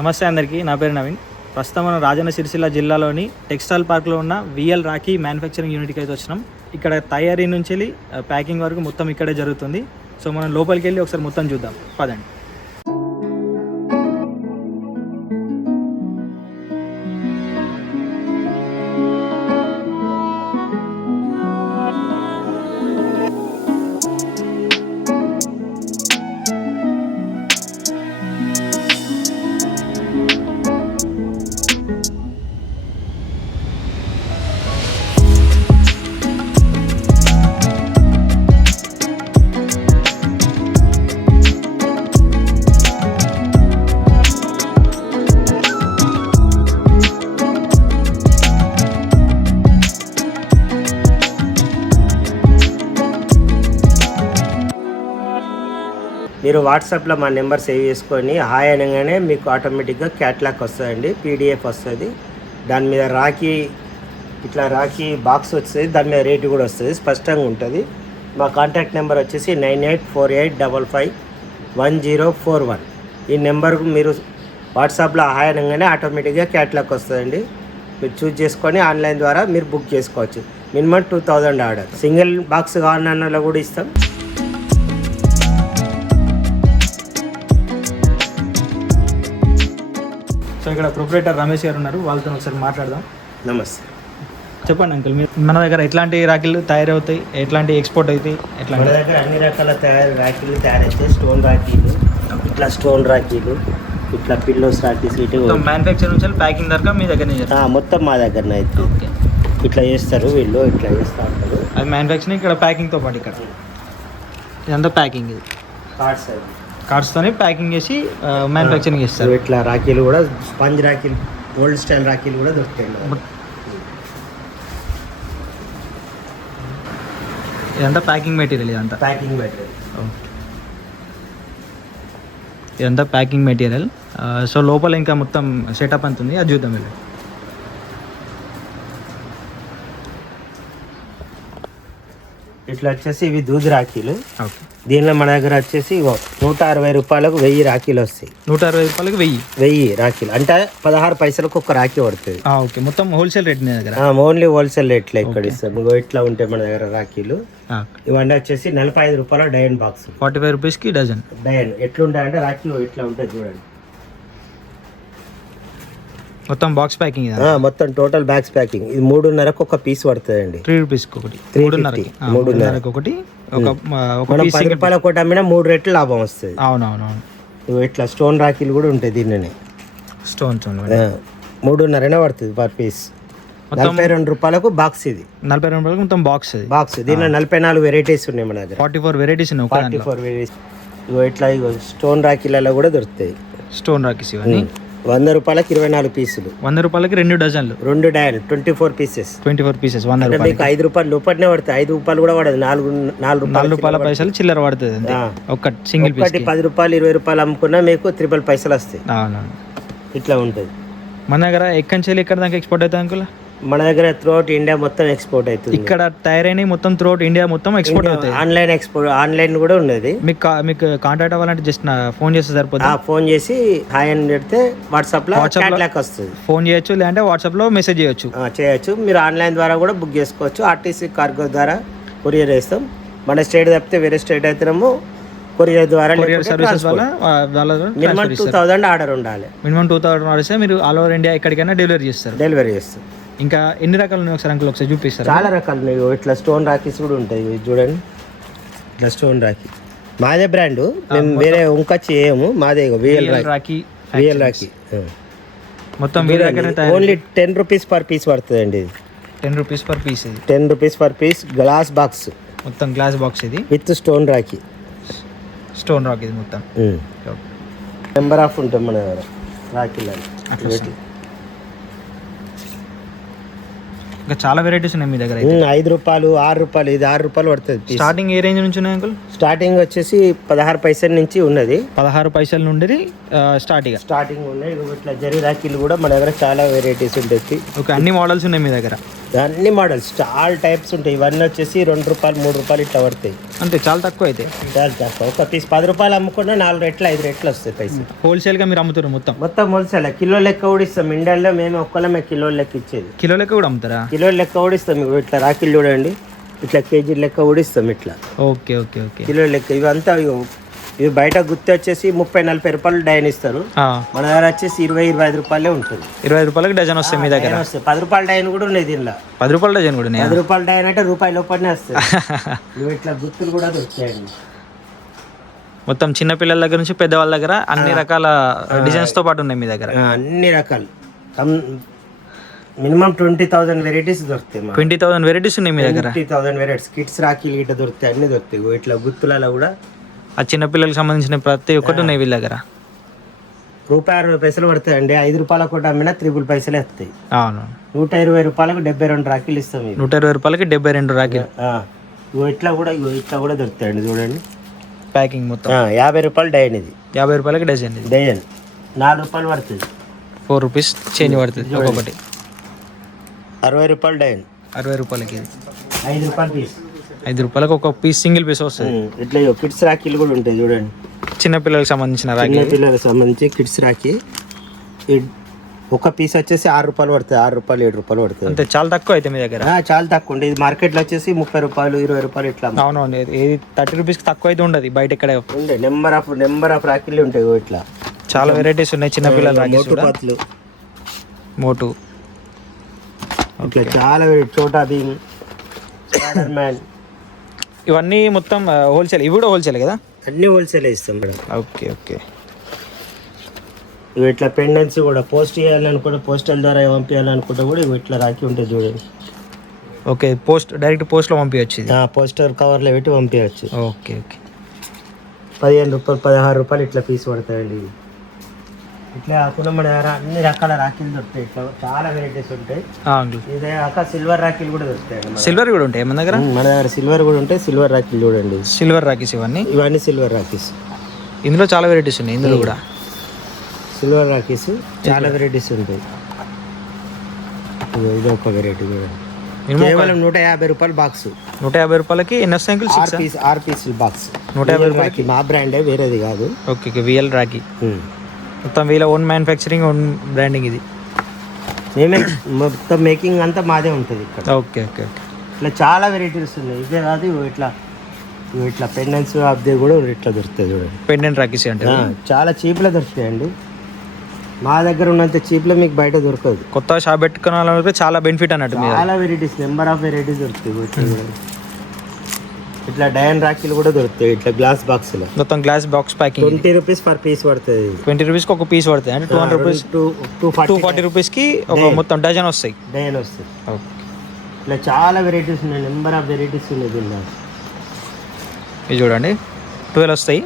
నమస్తే అందరికీ, నా పేరు నవీన్. ప్రస్తుతం మనం రాజన్న సిరిసిల్ల జిల్లాలోని టెక్స్టైల్ పార్క్లో ఉన్న విఎల్ రాఖీ మ్యానుఫ్యాక్చరింగ్ యూనిట్కి అయితే వచ్చినాం. ఇక్కడ తయారీ నుంచి వెళ్ళి ప్యాకింగ్ వరకు మొత్తం ఇక్కడే జరుగుతుంది. సో మనం లోపలికి వెళ్ళి ఒకసారి మొత్తం చూద్దాం, పదండి. మీరు వాట్సాప్లో మా నెంబర్ సేవ్ చేసుకొని హాయ్ అనగానే మీకు ఆటోమేటిక్గా క్యాట్లాగ్ వస్తుందండి, పీడిఎఫ్ వస్తుంది. దాని మీద ఇట్లా రాఖీ బాక్స్ వస్తుంది, దాని మీద రేటు కూడా వస్తుంది, స్పష్టంగా ఉంటుంది. మా కాంటాక్ట్ నెంబర్ వచ్చేసి 9848551041. ఈ నెంబర్కు మీరు వాట్సాప్లో హాయ్ అనగానే ఆటోమేటిక్గా క్యాట్లాగ్ వస్తుందండి. మీరు చూజ్ చేసుకొని ఆన్లైన్ ద్వారా మీరు బుక్ చేసుకోవచ్చు. Minimum 2000 order. సింగిల్ బాక్స్ కావాలన్నా కూడా ఇస్తాం. సో ఇక్కడ ప్రొపరేటర్ రమేష్ గారు ఉన్నారు, వాళ్ళతో ఒకసారి మాట్లాడదాం. నమస్తే, చెప్పండి అంకుల్, మీరు మన దగ్గర ఎట్లాంటి రాఖీలు తయారవుతాయి, ఎట్లాంటి ఎక్స్పోర్ట్ అవుతాయి, ఎట్లా? మన దగ్గర అన్ని రకాల రాఖీలు తయారైతాయి. స్టోన్ రాఖీలు, ఇట్లా స్టోన్ రాఖీలు, ఇట్లా పిల్లోస్ రాఖీస్, ఇటు మ్యానుఫ్యాక్చర్ నుంచి ప్యాకింగ్ దాకా మీ దగ్గర మొత్తం మా దగ్గరనే అయితే ఇట్లా చేస్తారు. వీళ్ళు ఇట్లా చేస్తూ ఉంటారు. అది మ్యానుఫ్యాక్చరింగ్, ఇక్కడ ప్యాకింగ్తో పాటు ఇక్కడ ఇదంతా ప్యాకింగ్. ఇది కార్డ్స్తోనే ప్యాకింగ్ చేసి మ్యానుఫ్యాక్చరింగ్ చేస్తారు. ఇట్లా రాఖీలు కూడా స్పంజ్ రాఖీలు, ఓల్డ్ స్టైల్ రాఖీలు కూడా దొరుకుతాయి. ఇదంతా ప్యాకింగ్ మెటీరియల్. ఇదంతా ప్యాకింగ్ మెటీరియల్. ఇదంతా ప్యాకింగ్ మెటీరియల్. సో లోపల ఇంకా మొత్తం సెటప్ అంత ఉంది, అది చూద్దాం వెళ్ళి. ఇట్లా వచ్చేసి ఇవి దూద్ రాఖీలు. ఓకే, దీనిలో మన దగ్గర వచ్చేసి 160 రూపాయలకు 1000 రాఖీలు వస్తాయి. 160 రూపాయలకి 1000 రాఖీలు అంటే 16 పైసలకు ఒక రాఖీ పడుతుంది. ఓకే, మొత్తం హోల్సేల్ రేట్ మీ దగ్గర? ఓన్లీ హోల్సేల్ రేట్లో ఇక్కడ ఇస్తాం. ఇట్లా ఉంటాయి మన దగ్గర రాఖీలు. ఇవన్నీ వచ్చేసి 45 రూపాయల డజన్ బాక్స్, 45 రూపీస్కి డజన్. ఎట్లుంటాయంటే రాఖీలు ఇట్లా ఉంటుంది చూడండి. మొత్తం బాక్స్ ప్యాకింగ్, మొత్తం టోటల్ బాక్స్ ప్యాకింగ్. ఇది 3.5కు ఒక పీస్ పడుతుంది. 3 రూపీస్కి ఒకటి, 3.5కి ఒకటి. మనం 10 రూపాయల ఒకటి అమ్మినా 3 రెట్లు లాభం వస్తుంది. అవునవునవును. ఇట్లా స్టోన్ రాఖీలు కూడా ఉంటాయి. దీనినే స్టోన్స్ 3.5 పడుతుంది పర్ పీస్. 42 రూపాయలకు బాక్స్. ఇది 42 రూపాయలకు మొత్తం బాక్స్. దీనిలో 44 వెరైటీస్ ఉన్నాయి మన దగ్గర. 44 వెరైటీస్ ఉన్నాయి. 44 వెరైటీస్. ఇట్లా స్టోన్ రాఖీలలో కూడా దొరుకుతాయి. స్టోన్ రాఖీస్ ఇవన్నీ 100 రూపాయలకి 24 పీసులు. 100 రూపాయలకి 2 డజన్లు, 2 డజన్లు 24 పీసెస్. 100 రూపాయలు. మీకు 5 రూపాయలు లోపలనే పడుతుంది. 5 రూపాయలు కూడా పడదు. 4 రూపాయల పైసలు చిల్లర పడుతుంది. ఒక సింగిల్ పీస్ 10 రూపాయలు 20 రూపాయలు అమ్ముకున్నా మీకు 3 పైసలు వస్తాయి. ఇట్లా ఉంటుంది. మన దగ్గర ఎక్కడి నుంచి ఎక్కడ దాకా ఎక్స్పోర్ట్ అవుతుంది అంకుల్? మన దగ్గర త్రూఅవుట్ ఇండియా మొత్తం ఎక్స్పోర్ట్ అవుతుంది. ఇక్కడ తయారైన మొత్తం త్రూఅవుట్ ఇండియా మొత్తం ఎక్స్పోర్ట్ అవుతాయి. ఆన్లైన్ ఎక్స్పోర్ట్, ఆన్లైన్ కూడా ఉన్నది. మీకు కాంటాక్ట్ అవ్వాలంటే జస్ట్ ఫోన్ చేస్తే సరిపోతుంది. ఫోన్ చేసి హాయ్ అని పెడితే వాట్సాప్ లో క్యాట్లాగ్ వస్తుంది. ఫోన్ చేయొచ్చు, లేదంటే వాట్సాప్ లో మెసేజ్ చేయొచ్చు. మీరు ఆన్లైన్ ద్వారా కూడా బుక్ చేసుకోవచ్చు. ఆర్టీసీ కార్గో ద్వారా కొరియర్ వేస్తాం. మన స్టేట్ తప్పితే వేరే స్టేట్ అయితేనేమో కొరియర్ ద్వారా, సర్వీసెస్ వల్ల మినిమం 2000 ఆర్డర్ ఉండాలి. మినిమం 2000 ఆర్డర్ ఇస్తే మీరు ఆల్ ఓవర్ ఇండియా ఎక్కడికైనా డెలివరీ చేస్తారు. ఇంకా ఎన్ని రకాలు ఉన్నాయి ఒకసారి అంకుల్ ఒకసారి చూపిస్తారు? చాలా రకాలు ఉన్నాయి. ఇట్లా స్టోన్ రాఖీస్ కూడా ఉంటాయి. చూడండి, ఇట్లా స్టోన్ రాఖీ మాదే బ్రాండ్. మేము వేరే ఉంకొచ్చి చేయము. మాదే విఎల్ రాఖీ. మొత్తం ఓన్లీ 10 రూపీస్ పర్ పీస్ పడుతుంది అండి. 10 rupees per piece. 10 rupees per piece. Glass box, మొత్తం గ్లాస్ బాక్స్ ఇది విత్ స్టోన్ రాఖీ. ఇది మొత్తం నెంబర్ ఆఫ్ ఉంటుంది మన దగ్గర రాఖీలు. ఇంకా చాలా వెరైటీస్ ఉన్నాయి మీ దగ్గర. 5 రూపాయలు, 6 రూపాయలు. ఇది 6 రూపాయలు పడుతుంది. స్టార్టింగ్ ఏ రేంజ్ నుంచి ఉన్నాయి అంకుల్? స్టార్టింగ్ వచ్చేసి 16 పైసల నుంచి ఉన్నది. 16 పైసల నుండి స్టార్టింగ్ ఉన్నాయి. ఇట్లా జరీ రాఖీలు కూడా మన దగ్గర చాలా వెరైటీస్ ఉంటాయి. ఓకే, అన్ని మోడల్స్ ఉన్నాయి మీ దగ్గర? అన్ని మోడల్స్ చాలా టైప్స్ ఉంటాయి. ఇవన్నీ వచ్చేసి ₹2 ₹3 ఇట్లా పడతాయి. అంతే, చాలా తక్కువ అయితే. చాలా తక్కువ. ఒక పీస్ ₹10 అమ్ముకున్నా 4 రెట్లు 5 రెట్లు వస్తాయి పైసలు. హోల్సేల్గా మీరు అమ్ముతారు మొత్తం హోల్సేల్ కిలో లెక్క కూడా ఇస్తాం. ఇండియాలో మేము ఒక్కలమే కిలో లెక్క ఇచ్చేది. కిలో లెక్క కూడా అమ్ముతారా? కిలో లెక్క కూడా ఇస్తాం. మీకు ఇట్లా రాఖీలు చూడండి, ఇట్లా కేజీ లెక్క కూడా ఇస్తాం. ఇట్లా ఓకే ఓకే ఓకే కిలో లెక్క. ఇవంతా ఇవి బయట గుత్తి వచ్చేసి ₹30-40 డైన్ ఇస్తారు. మన దగ్గర వచ్చేసి ₹20-25 ఉంటుంది. ₹20 డజన్ వస్తాయి మీ దగ్గర? వస్తాయి. ₹10 డైన్ కూడా ఉన్నాయి దీనిలో. ₹10 డజన్ కూడా ఉన్నాయి. ₹10 డైన్ అంటే రూపాయి లోపలనే వస్తాయి. ఇవి ఇట్లా గుత్తులు కూడా దొరుకుతాయండి. మొత్తం చిన్న పిల్లల దగ్గర నుంచి పెద్దవాళ్ళ దగ్గర అన్ని రకాల డిజైన్స్ తో పాటు ఉన్నాయి మీ దగ్గర? అన్ని రకాలు. మినిమం 20,000 వెరైటీస్ దొరుకుతాయి. 20,000 వెరైటీస్ ఉన్నాయి మీ దగ్గర? 20,000 వెరైటీస్. కిడ్స్ రాఖీలు ఇట్లా దొరుకుతాయి, అన్ని దొరుకుతాయి. ఇట్లా గుత్తులలో కూడా ఆ చిన్న పిల్లలకు సంబంధించిన ప్రతి ఒక్కటి ఉన్నాయి వీళ్ళ దగ్గర. ₹60 పడతాయండి. ₹5 ఒకటి అమ్మినా ₹3 వస్తాయి. అవును. ₹120 72 రాఖీలు ఇస్తాం. ₹120 72 రాఖీలు. ఇట్లా కూడా దొరుకుతాయండి. చూడండి ప్యాకింగ్ మొత్తం. ₹50 డైన్. ఇది ₹50 డజన్. ఇది డజన్ ₹4 పడుతుంది. ₹4 చేంజ్ పడుతుంది ఒక్కొక్కటి. ₹60 డైన్. ₹60కి ఇది. ₹5 పీస్. ₹5 ఒక పీస్, సింగిల్ పీస్ వస్తుంది. ఇట్లా కిడ్స్ రాఖీలు కూడా ఉంటాయి చూడండి. చిన్న పిల్లలకు సంబంధించిన రాఖీ. చిన్న పిల్లలకు సంబంధించి కిడ్స్ రాఖీ. ఒక పీస్ వచ్చేసి ₹6 పడుతుంది. ₹6 7 పడుతుంది. అంతే, చాలా తక్కువ అయితే మీ దగ్గర? చాలా తక్కువ ఉంటుంది. ఇది మార్కెట్లో వచ్చేసి ₹30 ₹20 ఇట్లా. అవునవును, ఏది ₹30 తక్కువ అయితే ఉండదు బయట. ఇక్కడ ఉండే నెంబర్ ఆఫ్ రాఖీలు ఉంటాయి. ఇట్లా చాలా వెరైటీస్ ఉన్నాయి. చిన్న పిల్లల రాఖీస్ కూడా. మోటు ఇట్లా చాలా చోటా భీమ్, స్పైడర్ మ్యాన్. ఇవన్నీ మొత్తం హోల్సేల్? ఇవి కూడా హోల్సేల్ కదా? అన్ని హోల్సేల్ ఇస్తాం మేడం. Okay okay. ఇవి ఇట్లా పెండెంట్స్ కూడా పోస్ట్ చేయాలనుకుంటే, పోస్టల్ ద్వారా పంపించాలనుకుంటే కూడా ఇవి ఇట్లా రాఖీ ఉంటుంది చూడండి. ఓకే, డైరెక్ట్ పోస్ట్లో పంపించచ్చు. పోస్టర్ కవర్లో పెట్టి పంపించచ్చు. Okay okay. ₹15 ₹16 ఇట్లా పీస్ పడతాయండి. ఇట్లా కాకుండా మన దగ్గర అన్ని రకాల రాఖీలు దొరుకుతాయి. ఇట్లా చాలా వెరైటీస్ ఉంటాయి. ఇదే కాక సిల్వర్ రాఖీలు కూడా దొరుకుతాయి. సిల్వర్ కూడా ఉంటాయి మన దగ్గర? మన దగ్గర సిల్వర్ కూడా ఉంటాయి. సిల్వర్ రాఖీలు చూడండి. సిల్వర్ రాఖీస్ ఇవన్నీ సిల్వర్ రాఖీస్. ఇందులో చాలా వెరైటీస్ ఉన్నాయి. ఇందులో కూడా సిల్వర్ రాఖీస్ చాలా వెరైటీస్ ఉంటాయి. ఇది ఒక వెరైటీ కూడా. కేవలం ₹150 బాక్స్. ₹150కి ఎన్ని వస్తాయి? 6 పీసులు బాక్స్. ₹150 మా బ్రాండే, వేరేది కాదు. ఓకే. విఎల్ రాఖీ మొత్తం వీళ్ళ ఓన్ మ్యానుఫ్యాక్చరింగ్, ఓన్ బ్రాండింగ్. ఇది మేమే మొత్తం మేకింగ్ అంతా మాదే ఉంటుంది ఇక్కడ. Okay okay okay. ఇట్లా చాలా వెరైటీస్ ఉన్నాయి. ఇదే కాదు, ఇట్లా పెండెంట్స్ అదే కూడా ఇట్లా దొరుకుతాయి చూడండి. పెండెంట్ రాఖీస్ అంటే చాలా చీప్లో దొరుకుతాయండి. మా దగ్గర ఉన్నంత చీప్లో మీకు బయట దొరకదు. కొత్త షాప్ పెట్టుకోవాలంటే చాలా బెనిఫిట్ అన్నట్టు. చాలా వెరైటీస్, నెంబర్ ఆఫ్ వెరైటీస్ దొరుకుతాయి. ఇట్లా డయన్ రాఖీలు కూడా దొరుకుతాయి. ఇట్లా గ్లాస్ బాక్స్ లో మొత్తం glass box packing. ₹20 per piece పడుతుంది. ₹20కి ఒక పీస్ పడుతుంది. అంటే ₹240కి ఒక మొత్తం డజన్ వస్తాయి. ఇట్లా చాలా వెరైటీస్ ఉన్నాయి. నెంబర్ ఆఫ్ వెరైటీస్ ఉన్నాయి దీనిలో. ఇది చూడండి, 12 వస్తాయి.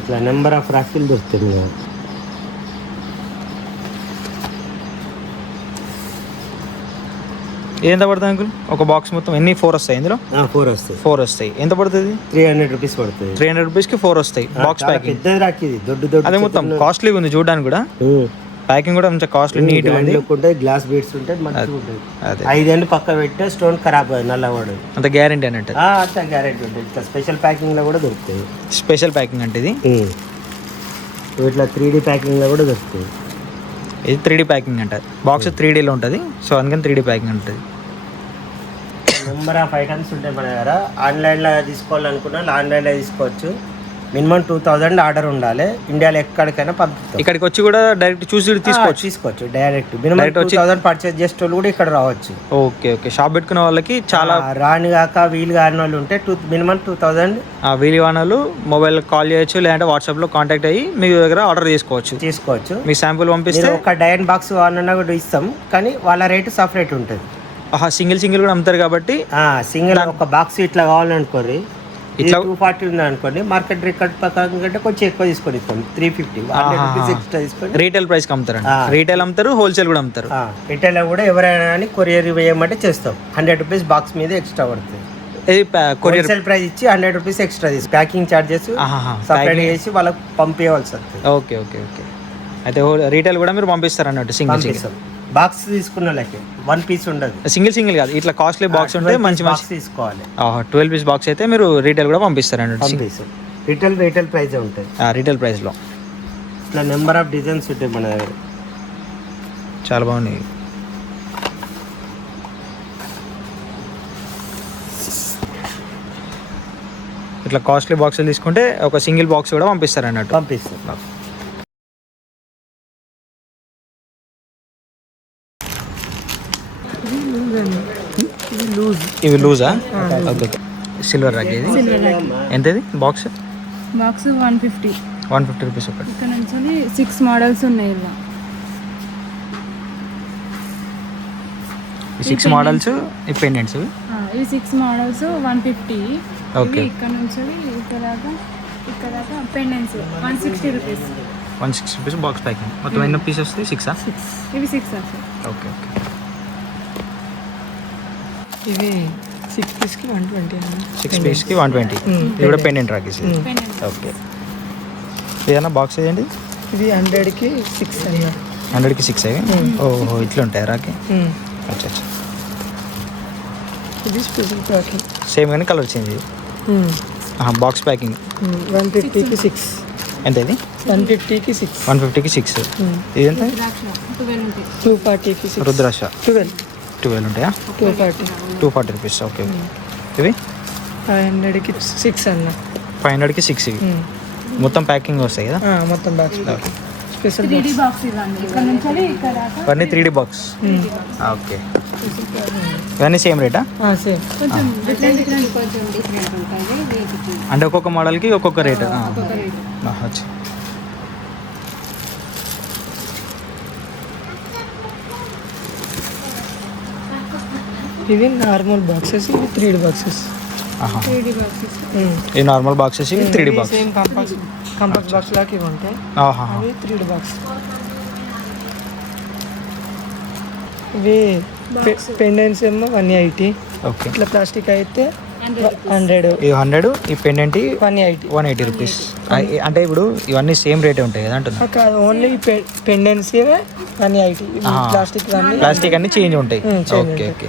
ఇట్లా నెంబర్ ఆఫ్ రాఖీలు దొరుకుతుంది. ఎంత పడుతుంది అంకుల్ ఒక బాక్స్ మొత్తం? ఎన్ని 4 వస్తాయి ఇందులో? 4 వస్తాయి. ఎంత పడుతుంది? ₹300 పడుతుంది. ₹300కి 4 వస్తాయి. Box packing. పెద్దది రాఖీ, దొడ్డు అదే మొత్తం కాస్ట్లీ ఉంది చూడడానికి కూడా. ప్యాకింగ్ కూడా కొంచెం కాస్ట్లీ, నీట్ ఉంది. గ్లాస్ బీడ్స్ ఉంటాయి. 5 ఏళ్ళు పక్క పెట్టే స్టోన్ ఖరాబ్ నల్లవాడు. అంత గ్యారెంటీ అన్నట్టు? అంత గ్యారెంటీ ఉంటుంది. ఇట్లా స్పెషల్ ప్యాకింగ్ లో కూడా దొరుకుతాయి. స్పెషల్ ప్యాకింగ్ అంటే ఇది ఇట్లా 3D ప్యాకింగ్ లో కూడా దొరుకుతాయి. ఇది 3D ప్యాకింగ్ అంటారు. బాక్స్ 3Dలో ఉంటుంది, సో అందుకని 3D ప్యాకింగ్ ఉంటుంది. నెంబర్ ఆఫ్ ఐటమ్స్ ఉంటాయి మన దగ్గర. ఆన్లైన్లో తీసుకోవాలనుకున్నా ఆన్లైన్లో తీసుకోవచ్చు. మినిమం 2000 ఆర్డర్ ఉండాలి. ఇండియాలో ఎక్కడికైనా పంపిస్తాం. ఇక్కడికి వచ్చి కూడా డైరెక్ట్ చూసి తీసుకోవచ్చు. డైరెక్ట్ మినిమం 2000 పర్చేస్ చేసే వాళ్ళు కూడా ఇక్కడ రావచ్చు. Okay okay. షాప్ పెట్టుకునే వాళ్ళకి చాలా రాని కాక వీలు కాని వాళ్ళు ఉంటే మినిమం 2000 వీలు కాని వాళ్ళు మొబైల్ కాల్ చేయొచ్చు, లేదంటే వాట్సాప్లో కాంటాక్ట్ అయ్యి మీ దగ్గర ఆర్డర్ తీసుకోవచ్చు. మీ శాంపుల్ పంపిస్తే ఒక డైన్ బాక్స్ కావాలన్నా కూడా ఇస్తాం, కానీ వాళ్ళ రేటు సపరేట్ ఉంటుంది. సింగిల్ కూడా అమ్ముతారు కాబట్టి సింగిల్ ఒక బాక్స్ ఇట్లా కావాలనుకోండి, ఇట్లా 240 ఉంది అనుకోండి, మార్కెట్ రికార్డ్ ప్రకారం కంటే కొంచెం ఎక్కువ తీసుకొని ఇస్తాం. 350 ఎక్స్ట్రా తీసుకొని రీటైల్ ప్రైస్ అమ్ముతారు. రీటైల్ అమ్ముతారు, హోల్సేల్ కూడా అమ్ముతారు. రీటైల్ కూడా ఎవరైనా కానీ కొరియర్ వేయమంటే చేస్తాం. ₹100 బాక్స్ మీద ఎక్స్ట్రా పడుతుంది. హోల్సేల్ ప్రైస్ ఇచ్చి ₹100 ఎక్స్ట్రా తీసి ప్యాకింగ్ చార్జెస్ సపరేట్ చేసి వాళ్ళకి పంపించవలసి వస్తుంది. Okay okay okay. అయితే రీటైల్ కూడా మీరు పంపిస్తారు అన్నట్టు సింగిల్ పంపిస్తాం. బాక్స్ తీసుకున్న వాళ్ళకి 1 పీస్ ఉండదు, సింగిల్ కాదు, ఇట్లా కాస్ట్లీ బాక్స్ ఉంటే మంచి బాక్స్ తీసుకోవాలి. 12 పీస్ బాక్స్ అయితే మీరు రీటైల్ కూడా పంపిస్తారు అన్నట్టు. పంపిస్తాం. రీటైల్ ప్రైస్ ఉంటుంది. రీటైల్ ప్రైస్లో ఇట్లా నెంబర్ ఆఫ్ డిజైన్స్ ఉంటాయి మన దగ్గర. చాలా బాగున్నాయి. ఇట్లా కాస్ట్లీ బాక్సులు తీసుకుంటే ఒక సింగిల్ బాక్స్ కూడా పంపిస్తారు అన్నట్టు. పంపిస్తాం. ఇవి లూజా? ఓకే. సిల్వర్ రాక్ ఇది ఎంతది బాక్స్? బాక్స్ 150. 150 రూపీస్ ఒకటి. ఇక్కడ నుంచి 6 మోడల్స్ ఉన్నాయి ఇలా. ఈ 6 మోడల్స్ ఈ పెండెంట్స్ ఇవి 6 మోడల్స్ 150. ఓకే. ఇక్కడ నుంచి ఇక్కడ దాకా pendants 160 rupees. 160 rupees box packing. మొత్తం ఎన్ని పీసెస్ వస్తాయి? 6. ఇవి 6 వస్తాయి. ఓకే. ఇవి 6 పీస్కి 120 అండి. 6 పీస్కి 120. ఇది కూడా పెండెంట్ రాక్ ఇది. పెండెంట్స్. ఓకే. ఏదన్నా బాక్స్ ఏంటి? ఇది 100కి 6 అయ్యా. 100కి 6 అవి. ఓహో, ఇట్లా ఉంటాయి రాకి. అచ్చా. ఇది స్పెషల్ ప్యాకింగ్. సేమ్ కానీ కలర్ చేంజ్. బాక్స్ ప్యాకింగ్ 150కి 6. ఎంత ఇది? 150కి 6. 150కి 6. ఇది ఎంత? 12 ఉంటాయి. 240కి 6. రుద్రాక్ష 12 ఉంటాయా? 240. 240 రూపీస్. ఓకే. ఇవి 500కి 6 అన్న. 500కి 6 ఇవి. మొత్తం ప్యాకింగ్ వస్తాయి కదా? మొత్తం బాక్స్ స్పెషల్ 3D బాక్స్ ఇవ్వండి. ఇక్కడ నుంచి ఇక్కడ దాకా ఇవన్నీ 3D బాక్స్. ఓకే. ఇవన్నీ సేమ్ రేటా? సేమ్. కొంచెం డిఫరెంట్ ఉంటుంది. అంటే ఒక్కొక్క మోడల్కి ఒక్కొక్క రేట్. ఒక్కొక్క రేట్. ఇవి నార్మల్ బాక్సెస్, ఇవి 3D బాక్సెస్. 3D boxes. ఈ నార్మల్ బాక్సెస్, ఇవి 3D box. Same compact box లాగా ఇవి ఉంటాయి. అవి 3D బాక్స్. ఇవి పెండెంట్స్ ఏమో 180. ఓకే. ఇట్లా ప్లాస్టిక్ అయితే 100. ఈ 100. ఈ పెండెంట్ 180 రూపీస్. అంటే ఇప్పుడు ఇవన్నీ సేమ్ రేటే ఉంటాయి కదా అంటున్నా? కాదు, ఓన్లీ పెండెంట్స్ 180. ప్లాస్టిక్ అన్ని చేంజ్ ఉంటాయి. ఓకే.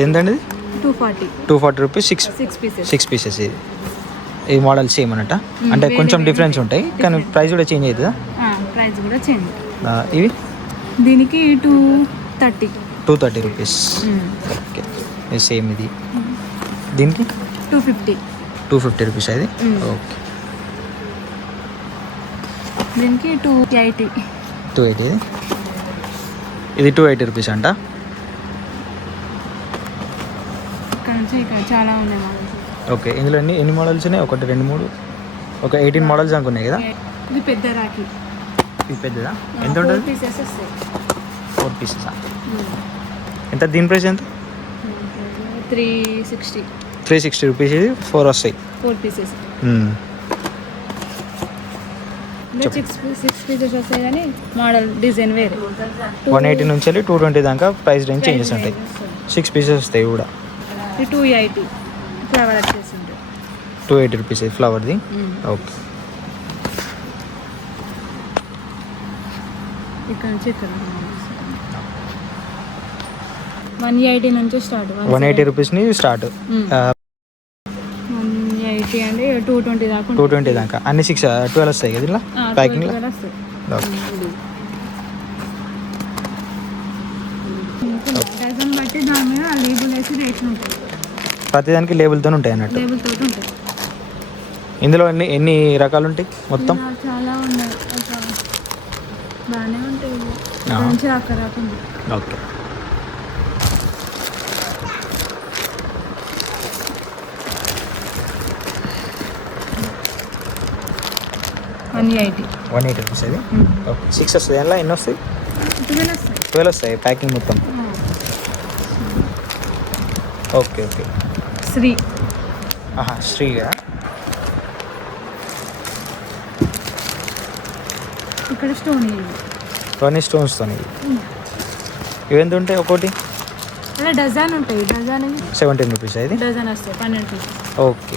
ఏంటండి? 240 రూపీస్ 6 పీసెస్. ఇది ఈ మోడల్ సేమ్ అన్నట్ట. అంటే కొంచెం డిఫరెన్స్ ఉంటాయి కానీ ప్రైస్ కూడా చేంజ్ అవుతుందా? ప్రైస్ కూడా చేంజ్. ఇవి దీనికి 230 రూపీస్. ఓకే. ఇది సేమ్. ఇది దీనికి 250 రూపీస్. అది ఓకే. దీనికి 280. ఇది 280 రూపీస్ అంట. ఇక్కడ నుంచి ఇక్కడ చాలా ఉన్నాయి మోడల్స్. ఓకే. ఇందులో ఎన్ని మోడల్స్ ఉన్నాయి? 1 2 3 ఒక 18 మోడల్స్ అనుకున్నాయి కదా? ఇది పెద్ద రాఖీ. ఇది పెద్దదా? ఎంత ఉంటుంది? 4 పీసెస్ వస్తాయి. 4 పీసెస్. ఎంత? దీని ప్రైస్ ఎంత? 360 రూపీస్. ఇది 4 వస్తాయి. 4 పీసెస్. 6 పీసెస్ వస్తాయి కానీ మోడల్ డిజైన్ వేరే. 180 నుంచి 220 దాకా ప్రైస్ రేంజ్ చేంజెస్ ఉంటాయి. 6 పీసెస్ వస్తాయి కూడా. 280 ఫ్లవర్ వచ్చేసి ఉంటుంది. 280 రూపీస్ ఫ్లవర్ది. ఓకే. ఇక్కడ నుంచి ఇక్కడ 180 నుంచి స్టార్ట్. 180 రూపీస్ని స్టార్ట్. 180 అంటే 220 దాకా. 220 దాకా అన్ని 12 వస్తాయి కదా ఇలా ప్యాకింగ్లో? డజన్ బట్టి దాని మీద లేబుల్ వేసి రేట్లు ఉంటాయి. ప్రతిదానికి లేబుల్తో ఉంటాయి అన్నట్టు. లేబుల్ తోటి ఉంటాయి. ఇందులో ఎన్ని రకాలు ఉంటాయి మొత్తం? చాలా ఉన్నాయి. బాగానే ఉంటాయి. మంచి రకరకాలు. ఓకే. $180 రూపీస్. అది ఓకే. 6 వస్తాయి. అందులో ఎన్ని వస్తాయి? 12 వస్తాయి ప్యాకింగ్ మొత్తం. ఓకే. శ్రీగా ఇక్కడ స్టోన్. ఇవన్నీ స్టోన్స్తో. ఇవి ఎంత ఉంటాయి ఒకటి? అలా డజన్ ఉంటాయి. Dozen 17 rupees. ఇది డజన్ వస్తాయి 12 పీసెస్. ఓకే.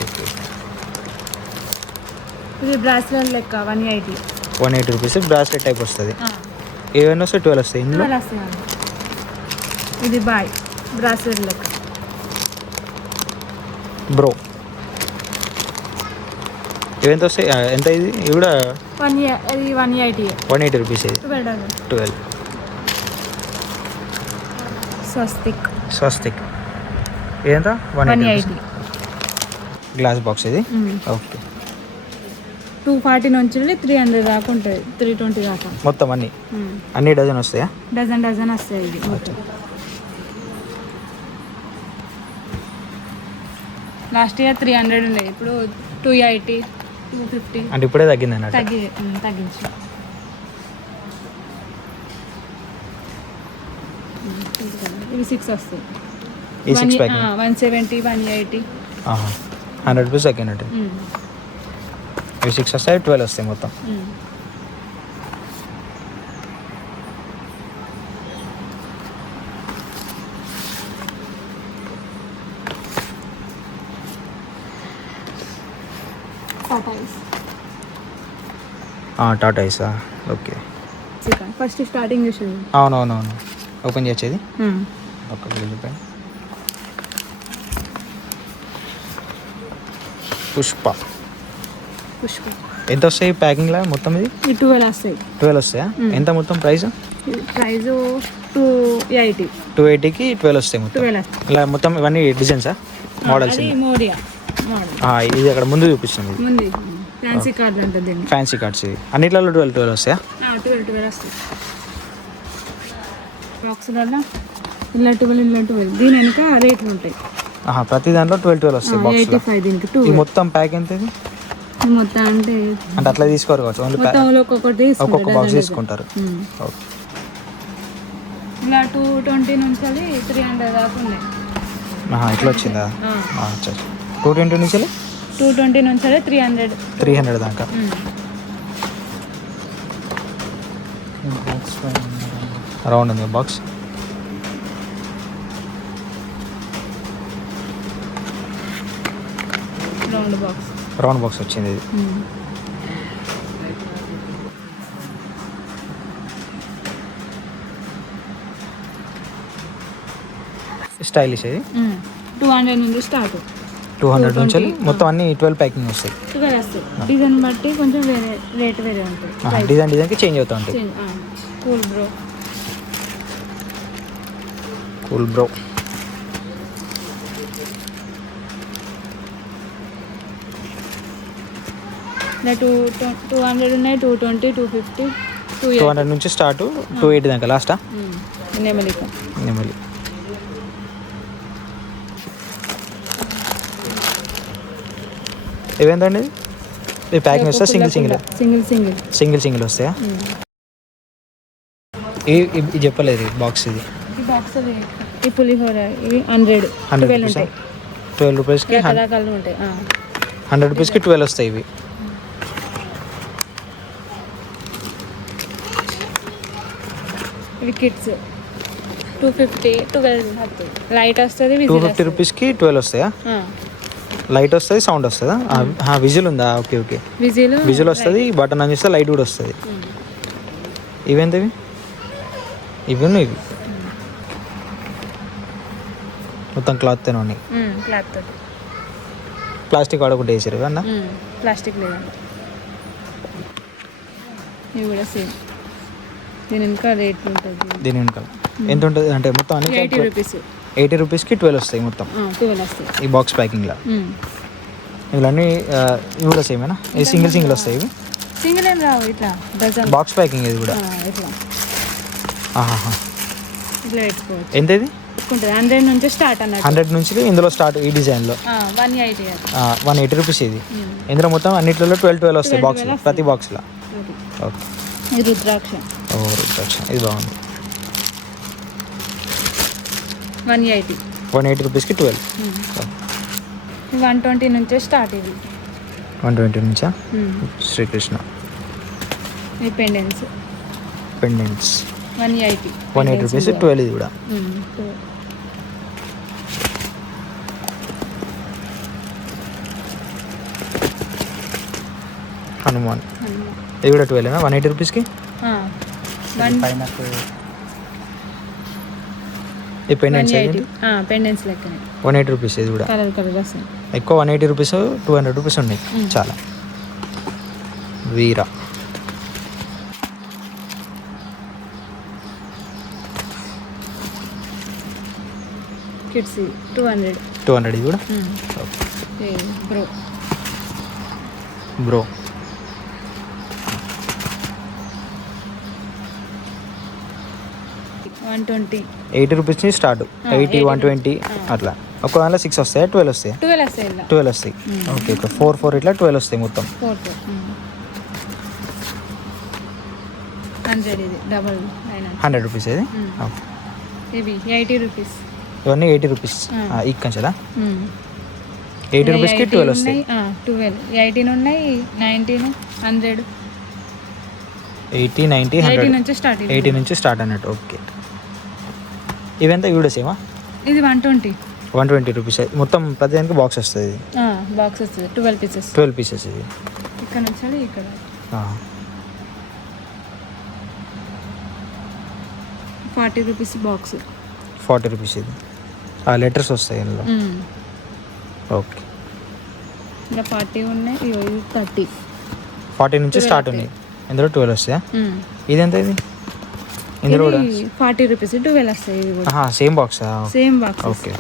ఇది బ్రాస్లెట్ లెక్క 180. 180 రూపీస్ బ్రాస్లెట్ టైప్ వస్తుంది. ఏవైనా వస్తాయి 12 వస్తాయి ఇందులో. 12 వస్తాయి. ఇది బాయ్ బ్రాస్లెట్ లెక్క బ్రో ఇవెంత వస్తాయి? ఎంత ఇది? ఇవి కూడా 180. 180 రూపీస్ ఇది. 12 స్వస్తిక్ ఇదంత 180. గ్లాస్ బాక్స్ ఇది. ఓకే 240 నుంచి 300 దాకా ఉంటుంది, 320 దాకా మొత్తం అన్ని డజన్ వస్తాయా? డజన్ వస్తాయి ఇది మొత్తం. లాస్ట్ ఇయర్ 300 ఉండే, ఇప్పుడు 280, 250 అంటే ఇప్పుడే తగ్గింది అన్నట్టు. తగ్గించి ఇవి 6 వస్తాయి. ఈ 6 ప్యాకింగ్ 170, 180. 100 రూపీస్ తగ్గినట్టు. ఇవి 6 వస్తాయి, 12 వస్తాయి మొత్తం. టాటా ఐసా? ఓకే. ఫస్ట్ స్టార్టింగ్ చూసింది. అవునవునవును. ఓపెన్ చేసేది ఒక వెళ్ళిపోయి పుష్ప ఎంత వస్తాయి ప్యాకింగ్లో మొత్తం? ఇది 12 వస్తాయి. 12 వస్తాయా? ఎంత మొత్తం ప్రైస్? 280. 280కి 12 వస్తాయి మొత్తం. ఇలా మొత్తం ఇవన్నీ డిజైన్సా, మోడల్స్? ఇది అక్కడ ముందు చూపించింది ఫ్యాన్సీ కార్డ్ ఉంటుంది. ఫ్యాన్సీ కార్డ్స్ ఇవి అన్నిట్లలో 12 వస్తాయా? 12 వస్తాయి. బాక్స్లలో ఇలా 12 దీని వెనక రేట్లు ఉంటాయి. ప్రతి దాంట్లో 12 వస్తాయి. 85 దీనికి 2. ఈ మొత్తం ప్యాక్ ఎంత ఇది? మొత్తం అంటే అట్లా తీసుకోరు కావచ్చు, ఓన్లీ ఒక్కొక్క బాక్స్ తీసుకుంటారు. ఇలా 220 నుంచి 300 దాకా ఉన్నాయి. ఇట్లా వచ్చిందా? 220 నుంచి 220 నుంచి 300 దాకా. రౌండ్ ఉంది బాక్స్. రౌండ్ బాక్స్ వచ్చింది ఇది. స్టైలిష్ ఇది. 200 నుంచి స్టార్ట్. 200 నుంచి మొత్తం అన్ని 12 ప్యాకింగ్ వస్తాయి. డిజైన్ బట్టి కొంచెం వేరే రేట్ వేరే ఉంటుంది. డిజైన్కి చేంజ్ అవుతూ ఉంటాయి. కూల్ బ్రో ఇలా 200 ఉన్నాయి, 220, 250, 200 నుంచి స్టార్ట్ 280 దాకా లాస్టా? నెమలి ఇవేంటండి? ఈ ప్యాకింగ్ వస్తా సింగిల్ సింగిల్ వస్తాయా? ఇది చెప్పలేదు బాక్స్. ఇది ఈ పులిహోర ఇవి 100 రూపీస్. 12 రూపీస్కి 100 రూపీస్కి 12 వస్తాయి ఇవి. ఇవి కిడ్స్ 250, 12 లైట్ వస్తుంది. 250 రూపీస్కి 12 వస్తాయా? లైట్ వస్తుంది, సౌండ్ వస్తుందా? విజిల్ ఉందా? Okay okay. విజిల్ వస్తుంది, బటన్ అని చేస్తే లైట్ కూడా వస్తుంది. ఇవేంటివి? ఇవి ఉన్నాయి. ఇవి మొత్తం క్లాత్ ఉన్నాయి. ప్లాస్టిక్ వాడకుండా వేసారు అన్న? ప్లాస్టిక్ లేదండి. ఇవి కూడా సేమ్. దీని వెనక రేట్ ఉంటుంది. దీని వెనక ఎంత ఉంటుంది అంటే మొత్తం అన్ని 80 రూపీస్. 80 రూపీస్కి 12 వస్తాయి మొత్తం. 12 వస్తాయి ఈ బాక్స్ ప్యాకింగ్లో. ఇవన్నీ ఇవి కూడా సేమేనా? ఈ సింగిల్ వస్తాయి ఇవి? సింగిల్ ఏం రావు, ఇట్లా డజన్ బాక్స్ ప్యాకింగ్ ఇది కూడా. ఇట్లా ఇట్లా పెట్టుకోవచ్చు. ఎంత ఇది? 100 నుంచి స్టార్ట్ అన్నట్టు. 100 నుంచి ఇందులో స్టార్ట్. ఈ డిజైన్లో 180 రూపీస్ ఇది. ఇందులో మొత్తం అన్నిట్లలో 12 వస్తాయి బాక్స్, ప్రతి బాక్స్లో. ఓకే. రుద్రాక్ష. రుద్రాక్ష ఇది బాగుంది. 180 రూపీస్కి 12. 120 నుంచే స్టార్ట్. ఇది 120 నుంచా? శ్రీకృష్ణ పెండెంట్స్ 180 రూపీస్ 12 ఇది కూడా. హనుమాన్. ఇది కూడా 12 180 రూపీస్కి. ఈ పెండెంట్స్ పెండెంట్స్ లెక్కనే 180 రూపీస్. ఇది కూడా కలర్ కలర్ వస్తాయి. ఎక్కువ 180 రూపీస్ 200 రూపీస్ ఉన్నాయి చాలా. వీరా కిడ్స్ 200. ఇది కూడా బ్రో బ్రో 120. 80 రూపీస్ నుంచి స్టార్ట్. 80 120 అట్లా. ఒక దాంట్లో 6 వస్తాయా 12 వస్తాయి? 12 వస్తాయి ఇలా. 12 వస్తాయి. ఓకే ఓకే 4 ఇట్లా 12 వస్తాయి మొత్తం. 100 ఇది డబల్ 100 రూపీస్ ఇది. ఇవి 80 రూపీస్. ఇవన్నీ 80 రూపీస్ ఇక్కంచదా? 80 రూపీస్కి 12 వస్తాయి. 12 18 ఉన్నాయి, 19 100. 80 90 100 80 నుంచి స్టార్ట్ అన్నట్టు. ఓకే ఇవంతా ఇవి కూడా సేమా? ఇది 120 రూపీస్ మొత్తం. ప్రతి దానికి బాక్స్ వస్తుంది. బాక్స్ వస్తుంది 12 పీసెస్. 12 పీసెస్ ఇది. ఇక్కడ నుంచి ఇక్కడ 40 రూపీస్ బాక్స్. 40 రూపీస్ ఇది. లెటర్స్ వస్తాయి ఇందులో. ఓకే ఇలా 40 ఉన్నాయి, 30. 40 నుంచి స్టార్ట్ ఉన్నాయి. ఇందులో 12 వస్తాయా? ఇది ఎంత ఇది? ఇందులో కూడా 40 రూపీస్ 12 వస్తాయి. ఇది కూడా same box. Same box. Okay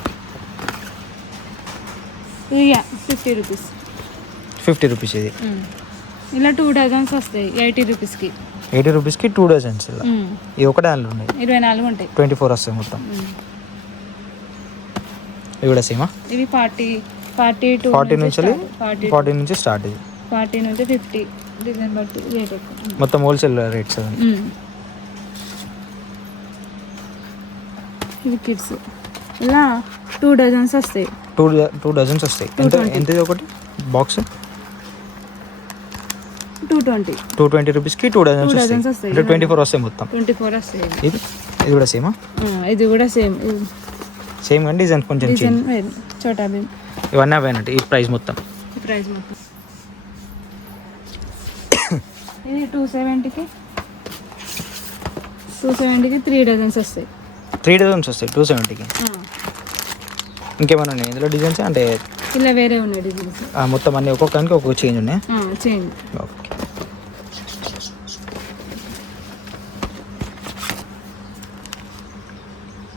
50 rupees. 50 rupees ఇది. ఇలా 2 డజన్స్ వస్తాయి 80 రూపీస్కి. 80 రూపీస్కి 2 డజన్స్. ఇది ఒకటే దాంట్లో ఉన్నాయి. 24 ఉంటాయి. 24 వస్తాయి మొత్తం. ఇవి కూడా సేమా? ఇవి 40 నుంచి స్టార్ట్. ఇది 40 నుంచి 50 డిజైన్ బట్టి రేట్ ఎక్కువ. మొత్తం హోల్సేల్ రేట్స్. ఇది కిడ్స్ ఇలా 2 డజన్స్ వస్తాయి. 2 డజన్స్ వస్తాయి. ఎంత ఇది ఒకటి బాక్స్? 220 రూపీస్కి 2 డజన్స్ వస్తాయి. 24 వస్తాయి మొత్తం. 24 వస్తాయి. ఇది కూడా సేమా? ఇది కూడా సేమ్ కానీ డిజైన్ కొంచెం చోటా భీమ్. ఇవన్నీ అవే అన్నట్టు. ఈ ప్రైస్ మొత్తం ఇది 270కి 3 డజన్స్ వస్తాయి. 3 డజన్స్ వస్తాయి 270కి. ఇంకేమైనా ఉన్నాయి ఇందులో డిజైన్స్? అంటే ఇలా వేరే ఉన్నాయి డిజైన్స్ మొత్తం అన్ని ఒక్కొక్కరికి ఒక్కొక్క చేంజ్ ఉన్నాయి. ఓకే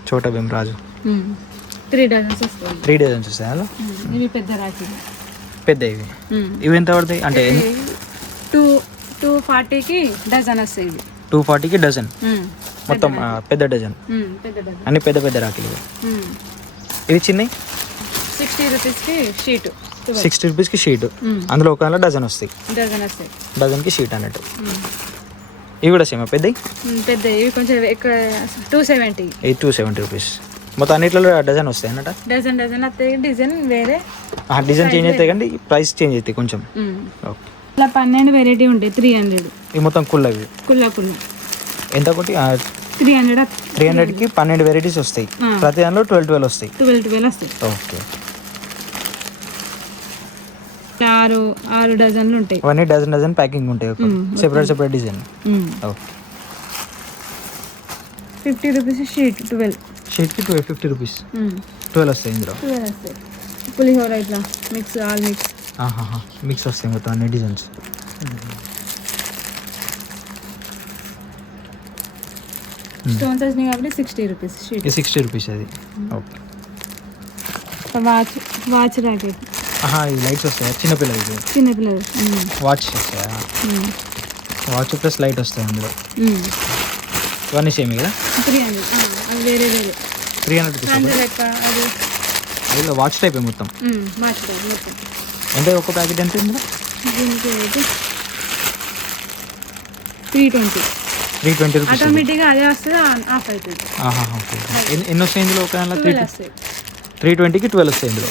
చోటా భీమ్ రాజు 3 డజన్స్ వస్తాయి. 3 డజన్స్ వస్తాయి అలా. ఇవి పెద్ద రాఖీ పెద్ద. ఇవి ఎంత పడతాయి? అంటే 240కి డజన్ వస్తాయి. ఇవి 240కి డజన్ మొత్తం. పెద్ద డజన్ అన్ని పెద్ద పెద్ద రాఖీలు. ఇవి చిన్నవి 60 రూపీస్కి షీట్. 60 రూపీస్కి షీట్. అందులో ఒక డజన్ వస్తాయి. డజన్కి షీట్ అన్నట్టు. ఇవి కూడా సేమ్ పెద్దవి. ఇవి కొంచెం ఎక్కువ 270. ఇది 270 రూపీస్. మొత్తం అన్నిట్లో డజన్ వస్తాయి అన్నట్టు. డజన్ వస్తాయి. డిజైన్ వేరే డిజైన్ చేంజ్ అవుతాయి కానీ ప్రైస్ చేంజ్ అవుతాయి కొంచెం. ఓకే ఇలా 12 వెరైటీ ఉంటాయి. 300. ఇవి మొత్తం కుల్లవి. కుల్ల ఎంత ఒకటి? 300కి 12 వెరైటీస్ వస్తాయి. ప్రతి దానిలో 12 వస్తాయి. 12 వస్తాయి. ఓకే 6 డజన్లు ఉంటాయి. అవన్నీ డజన్ ప్యాకింగ్ ఉంటాయి. Separate design. Okay 50 rupees sheet. 12 షీట్కి 50 రూపీస్. 12 వస్తాయి ఇందులో. పులిహోర ఇట్లా మిక్స్ మిక్స్ వస్తాయి మొత్తం అన్ని డిజైన్స్. స్టోన్స్ వచ్చినాయి కాబట్టి 60 రూపీస్ షీట్. 60 రూపీస్ అది. Okay watch rocket. ఈ లైట్స్ వస్తాయా చిన్నపిల్లలకి? వాచ్ వస్తాయా? వాచ్ ప్లస్ లైట్ వస్తాయి అందులో. ఇవన్నీ సేమ్ కదా? 300. అది వేరే 300 రూపీస్. అది వాచ్ టైప్ మొత్తం. ఎంత ఒక్క ప్యాకెట్ ఎంత ఇందులో? 320 రూపీస్. ఆటోమేటిక్గా అదే వస్తుంది. ఆఫ్ అవుతుంది. ఓకే ఎన్ని వస్తాయి ఇందులో? ఒక 320కి 12 వస్తాయి ఇందులో.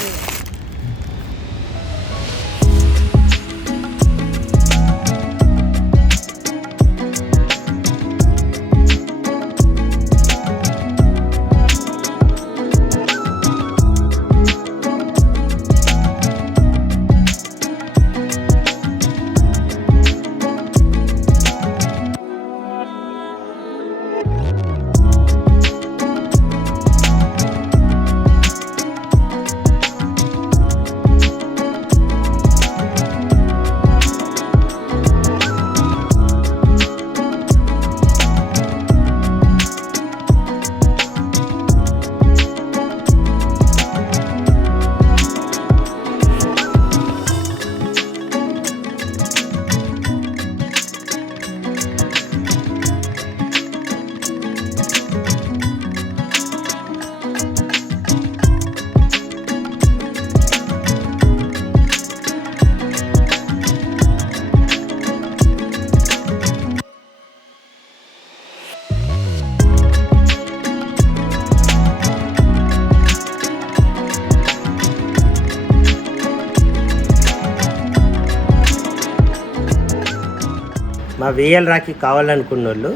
మా విఎల్ రాఖీ కావాలనుకున్న వాళ్ళు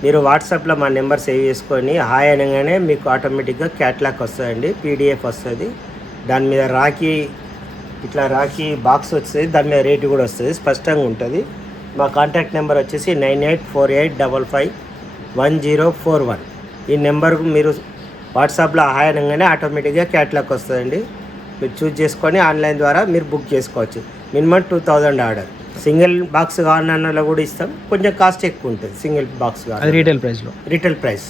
మీరు వాట్సాప్లో మా నెంబర్ సేవ్ చేసుకొని హాయ్ అనగానే మీకు ఆటోమేటిక్గా క్యాట్లాగ్ వస్తుందండి, పీడిఎఫ్ వస్తుంది. దాని మీద రాఖీ ఇట్లా రాఖీ బాక్స్ వస్తుంది, దాని మీద రేటు కూడా వస్తుంది, స్పష్టంగా ఉంటుంది. మా కాంటాక్ట్ నెంబర్ వచ్చేసి 9848551041. ఈ నెంబర్కు మీరు వాట్సాప్లో హాయ్ అనగానే ఆటోమేటిక్గా క్యాట్లాగ్ వస్తుందండి. మీరు చూస్ చేసుకొని ఆన్లైన్ ద్వారా మీరు బుక్ చేసుకోవచ్చు. Minimum 2000 order. సింగిల్ బాక్స్ కావాలన్నా కూడా ఇస్తాం, కొంచెం కాస్ట్ ఎక్కువ ఉంటుంది సింగిల్ బాక్స్ కావాలి. రీటైల్ ప్రైస్లో రీటైల్ ప్రైస్